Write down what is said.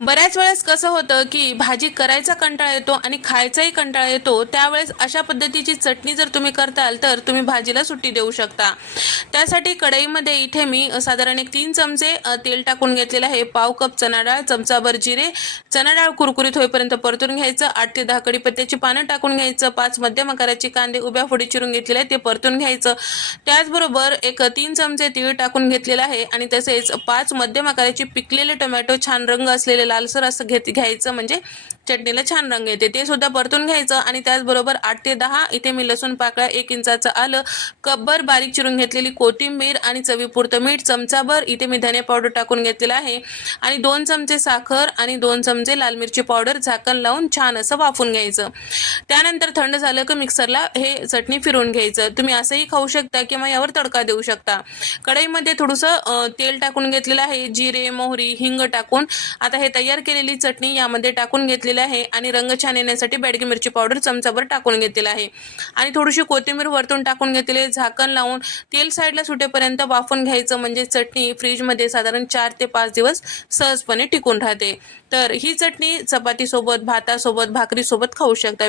बऱ्याच वेळेस कसं होतं की भाजी करायचा कंटाळा येतो आणि खायचाही कंटाळा येतो, त्यावेळेस अशा पद्धतीची चटणी जर तुम्ही करताल तर तुम्ही भाजीला सुट्टी देऊ शकता। त्यासाठी कढईमध्ये इथे मी साधारण 3 चमचे तेल टाकून घेतलेलं आहे। पाव कप चणा डाळ, चमचाभर जिरे, चणा डाळ कुरकुरीत होईपर्यंत परतून घ्यायचं। 8 ते 10 कढीपत्त्याची पानं टाकून घ्यायचं। 5 मध्यम आकाराचे कांदे उभ्या फोडी चिरून घेतलेले आहे ते परतून घ्यायचं। त्याचबरोबर 3 चमचे तीळ टाकून घेतलेला आहे आणि तसेच 5 मध्यम आकाराचे पिकलेले टोमॅटो छान रंग असलेले लालसर असं घ्यायचं, म्हणजे चटणीला छान रंग येते, ते सुद्धा परतून घ्यायचं। आणि त्याचबरोबर 8 ते 10 इथे मी लसूण पाकळ्या, 1 इंचाचं आलं, कपभर बारीक चिरून घेतलेली कोथिंबीर आणि चवीपुरतं मीठ, चमचाभर इथे मी धने पावडर टाकून घेतलेला आहे आणि 2 चमचे साखर आणि 2 चमचे लाल मिरची पावडर झाकण लावून छान असं वाफून घ्यायचं। त्यानंतर थंड झालं की मिक्सरला हे चटणी फिरवून घ्यायचं। तुम्ही असंही खाऊ शकता किंवा यावर तडका देऊ शकता। कढईमध्ये थोडंसं तेल टाकून घेतलेलं आहे, जिरे, मोहरी, हिंग टाकून आता हे तयार केलेली चटणी यामध्ये टाकून घेतलेली आहे आणि रंग छान येण्यासाठी बेडगी मिरची पावडर चमचाभर टाकून घेतलेला आहे आणि थोडीशी कोथिंबीर वरतून टाकून घेतलेली, झाकण लावून तेल साईडला सुटेपर्यंत वाफून घ्यायचं, म्हणजे चटणी फ्रीजमध्ये साधारण 4 ते 5 दिवस सहजपणे टिकून राहते। तर ही चटणी चपातीसोबत, भातासोबत, भाकरीसोबत खाऊ शकता।